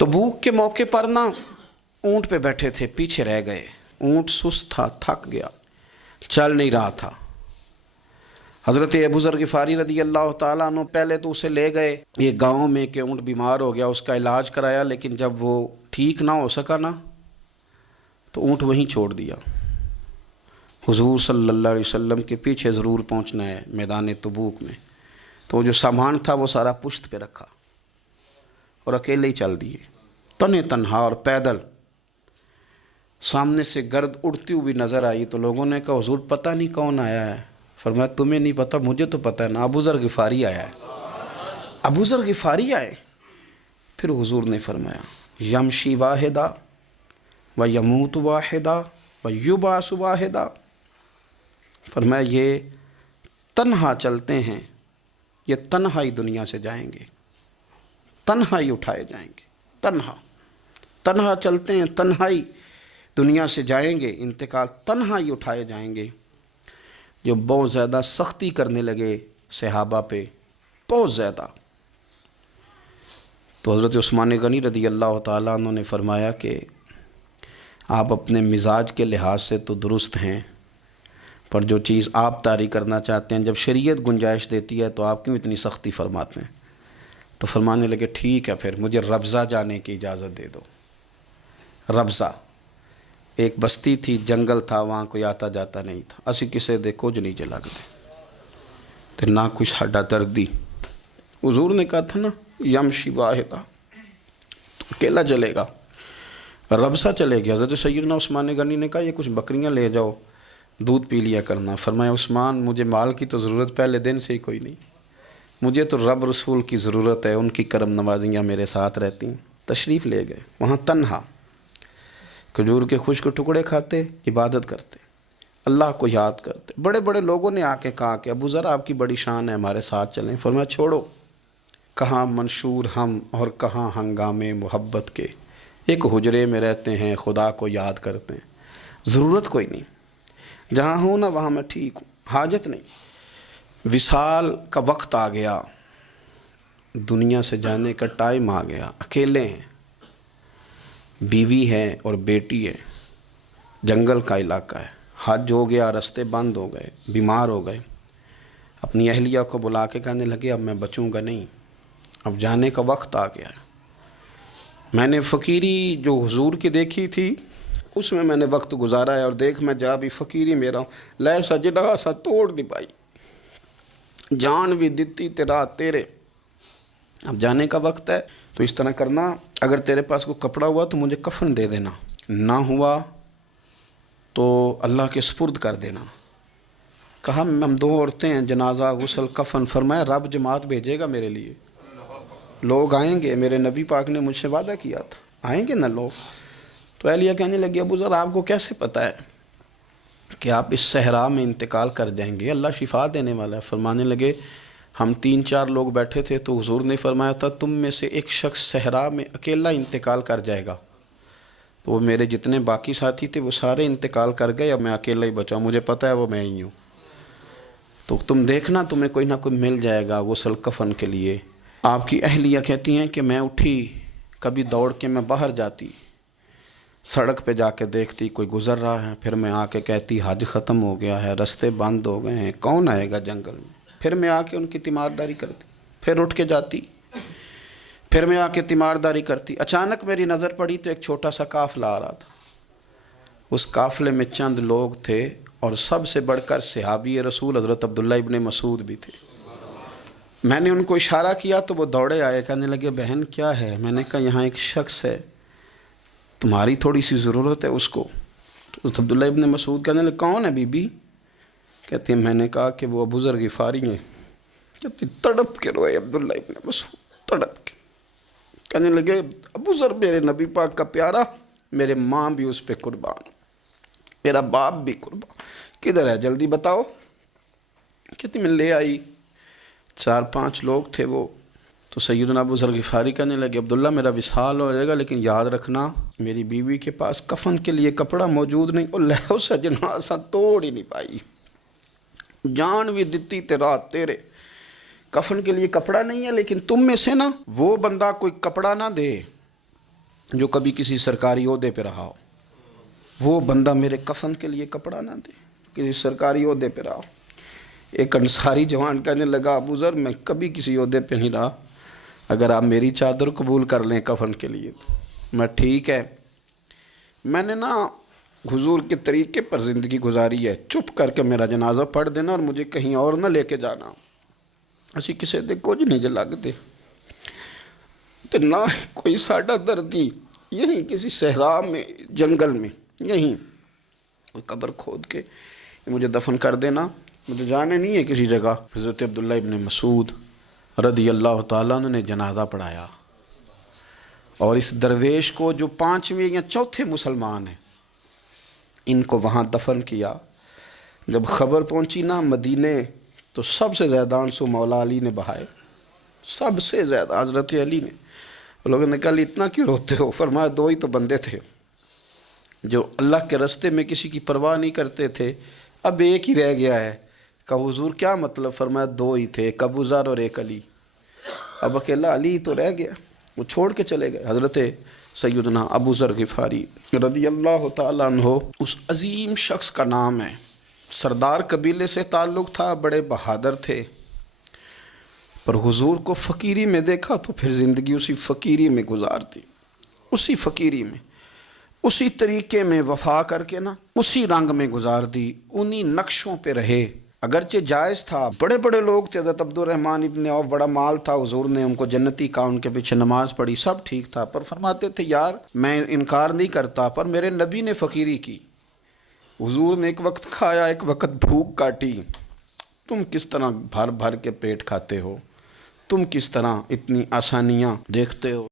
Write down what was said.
तबूक के मौके पर ना ऊँट पे बैठे थे, पीछे रह गए। ऊँट सुस्त था, थक गया, चल नहीं रहा था। हज़रत अबू ज़र ग़िफ़ारी रज़ी अल्लाह ताला अन्हु पहले तो उसे ले गए ये गांव में कि ऊँट बीमार हो गया, उसका इलाज कराया, लेकिन जब वो ठीक ना हो सका ना तो ऊँट वहीं छोड़ दिया। हुज़ूर सल्लल्लाहु अलैहि वसल्लम के पीछे ज़रूर पहुँचना है मैदान तबूक में। तो जो सामान था वो सारा पुश्त पे रखा और अकेले ही चल दिए, तने तन्हा और पैदल। सामने से गर्द उड़ती हुई नज़र आई तो लोगों ने कहा हुज़ूर पता नहीं कौन आया है। फरमाया तुम्हें नहीं पता, मुझे तो पता है ना, अबू ज़र ग़िफ़ारी आया है। अबू ज़र ग़िफ़ारी आए। फिर हुज़ूर ने फरमाया यमशी वाहिदा व यमूत वाहिदा व युबास वाहिदा। फरमाया ये तन्हा चलते हैं, ये तन्हा ही दुनिया से जाएंगे, तन्हा ही उठाए जाएंगे। तन्हा तन्हा चलते हैं, तन्हा ही दुनिया से जाएंगे, इंतकाल तन्हा ही उठाए जाएंगे। जो बहुत ज़्यादा सख्ती करने लगे सहाबा पे, बहुत ज़्यादा। तो हज़रत उस्मान गनी रज़ी अल्लाह ताला अन्हु ने फरमाया कि आप अपने मिजाज के लिहाज से तो दुरुस्त हैं, पर जो चीज़ आप तारी करना चाहते हैं, जब शरीयत गुंजाइश देती है तो आप क्यों इतनी सख्ती फरमाते हैं। तो फरमाने लगे ठीक है, फिर मुझे रब्ज़ा जाने की इजाज़त दे दो। रब्ज़ा एक बस्ती थी, जंगल था, वहाँ कोई आता जाता नहीं था। असी किसे दे कुछ नहीं लगते तो ना कोई साडा दर्दी। हुज़ूर ने कहा था ना यमशी वाहिदा, तो अकेला चलेगा, रब्ज़ा चलेगी। हज़रत सैयदना उस्मान गनी ने कहा ये कुछ बकरियाँ ले जाओ, दूध पी लिया करना। फरमाया उस्मान मुझे माल की तो ज़रूरत पहले दिन से ही कोई नहीं, मुझे तो रब रसूल की ज़रूरत है, उनकी करम नवाजियाँ मेरे साथ रहती हैं। तशरीफ़ ले गए वहाँ तन्हा, खजूर के खुश्क टुकड़े खाते, इबादत करते, अल्लाह को याद करते। बड़े बड़े लोगों ने आके कहा कि अबू ज़र आपकी बड़ी शान है, हमारे साथ चलें। फरमाया छोड़ो, कहाँ मंशूर हम और कहाँ हंगामे मोहब्बत के, एक हुजरे में रहते हैं, खुदा को याद करते हैं, ज़रूरत कोई नहीं, जहाँ हूँ ना वहाँ मैं ठीक हूँ, हाजत नहीं। विसाल का वक्त आ गया, दुनिया से जाने का टाइम आ गया, अकेले हैं, बीवी है और बेटी है, जंगल का इलाका है, हज हो गया, रास्ते बंद हो गए, बीमार हो गए। अपनी अहलिया को बुला के कहने लगे अब मैं बचूंगा नहीं, अब जाने का वक्त आ गया है। मैंने फ़कीरी जो हुजूर की देखी थी उसमें मैंने वक्त गुजारा है, और देख मैं जा भी फ़कीरी मेरा लै सजड़ा सा तोड़ नहीं पाई, जान भी दिती तेरा तेरे, अब जाने का वक्त है। तो इस तरह करना, अगर तेरे पास कोई कपड़ा हुआ तो मुझे कफन दे देना, ना हुआ तो अल्लाह के सुपुर्द कर देना। कहा हम दो औरतें हैं, जनाजा गुस्ल कफन। फरमाया रब जमात भेजेगा मेरे लिए, लोग आएंगे, मेरे नबी पाक ने मुझसे वादा किया था आएंगे ना लोग। तो अहलिया कहने लगी अबू ज़र आपको कैसे पता है कि आप इस सहरा में इंतकाल कर जाएंगे, अल्लाह शिफा देने वाला है। फरमाने लगे हम 3-4 लोग बैठे थे तो हुजूर ने फरमाया था तुम में से एक शख्स सहरा में अकेला इंतकाल कर जाएगा। तो वो मेरे जितने बाकी साथी थे वो सारे इंतकाल कर गए, अब मैं अकेला ही बचा, मुझे पता है वो मैं ही हूँ। तो तुम देखना तुम्हें कोई ना कोई मिल जाएगा गुस्ल कफन के लिए। आपकी अहलिया कहती हैं कि मैं उठी, कभी दौड़ के मैं बाहर जाती, सड़क पे जाके देखती कोई गुज़र रहा है, फिर मैं आके कहती हज ख़त्म हो गया है, रास्ते बंद हो गए हैं, कौन आएगा जंगल में। फिर मैं आके उनकी तीमारदारी करती, फिर उठ के जाती, फिर मैं आके तीमारदारी करती। अचानक मेरी नज़र पड़ी तो एक छोटा सा काफ़िला आ रहा था, उस काफ़िले में चंद लोग थे और सबसे बढ़कर सहाबी रसूल हज़रत अब्दुल्ला इब्न मसूद भी थे। मैंने उनको इशारा किया तो वो दौड़े आए, कहने लगे बहन क्या है। मैंने कहा यहाँ एक शख्स है, तुम्हारी थोड़ी सी ज़रूरत है उसको। तो अब्दुल्ला इब्न मसूद कहने लगे कौन है बीबी। कहते हैं मैंने कहा कि वो अबू ज़र ग़िफ़ारी हैं। कहती तड़प के रोए अब्दुल्ला इब्न मसूद, तड़प के कहने लगे अबू ज़र मेरे नबी पाक का प्यारा, मेरे माँ भी उस पर कुर्बान, मेरा बाप भी कुर्बान, किधर है जल्दी बताओ। कहती मैं ले आई, 4-5 लोग थे वो। तो सैयदना अबू ज़र ग़िफ़ारी कहने लगे अब्दुल्ला मेरा विसाल हो जाएगा, लेकिन याद रखना मेरी बीवी के पास कफन के लिए कपड़ा मौजूद नहीं। और लहो सजना सा तोड़ ही नहीं पाई, जान भी दिती तेरा तेरे, कफन के लिए कपड़ा नहीं है, लेकिन तुम में से ना वो बंदा कोई कपड़ा ना दे جو کبھی کسی سرکاری عہدے پہ رہا ہو، وہ بندہ میرے کفن کے لیے کپڑا نہ دے، کسی سرکاری عہدے پہ رہا ہو۔ ایک انصاری جوان کہنے لگا ابو ذر میں کبھی کسی عہدے پہ نہیں رہا، اگر آپ میری چادر قبول کر لیں کفن کے لیے تو میں ٹھیک ہے، میں نے نا حضور کے طریقے پر زندگی گزاری ہے، چپ کر کے میرا جنازہ پڑھ دینا اور مجھے کہیں اور نہ لے کے جانا، اسی کسی دے کچھ نہیں جے لگتے تو نہ کوئی ساڈا دردی یہیں کسی صحرا میں جنگل میں یہیں کوئی قبر کھود کے مجھے دفن کر دینا، مجھے جانے نہیں ہے کسی جگہ۔ حضرت عبداللہ ابن مسعود رضی اللہ تعالیٰ عنہ نے جنازہ پڑھایا، اور اس درویش کو جو 5ویں یا 4تھے مسلمان ہیں ان کو وہاں دفن کیا۔ جب خبر پہنچی نا مدینے تو سب سے زیادہ آنسو مولا علی نے بہائے، سب سے زیادہ حضرت علی نے۔ لوگوں نے کہا اتنا کیوں روتے ہو؟ فرمایا 2 ہی تو بندے تھے جو اللہ کے راستے میں کسی کی پرواہ نہیں کرتے تھے، اب ایک ہی رہ گیا ہے۔ کہا حضور کیا مطلب؟ فرمایا 2 ہی تھے، ایک ابو ذر اور ایک علی، اب اکیلا علی تو رہ گیا، وہ چھوڑ کے چلے گئے۔ حضرت سیدنا ابو ذر غفاری رضی اللہ تعالیٰ عنہ اس عظیم شخص کا نام ہے، سردار قبیلے سے تعلق تھا، بڑے بہادر تھے، پر حضور کو فقیری میں دیکھا تو پھر زندگی اسی فقیری میں گزارتی، اسی فقیری میں، اسی طریقے میں وفا کر کے نا اسی رنگ میں گزار دی، انہی نقشوں پہ رہے۔ اگرچہ جائز تھا، بڑے بڑے لوگ تھے، حضرت عبد الرحمن ابن عوف بڑا مال تھا، حضور نے ان کو جنتی کہا، ان کے پیچھے نماز پڑھی، سب ٹھیک تھا، پر فرماتے تھے یار میں انکار نہیں کرتا، پر میرے نبی نے فقیری کی، حضور نے ایک وقت کھایا ایک وقت بھوک کاٹی، تم کس طرح بھر بھر کے پیٹ کھاتے ہو، تم کس طرح اتنی آسانیاں دیکھتے ہو۔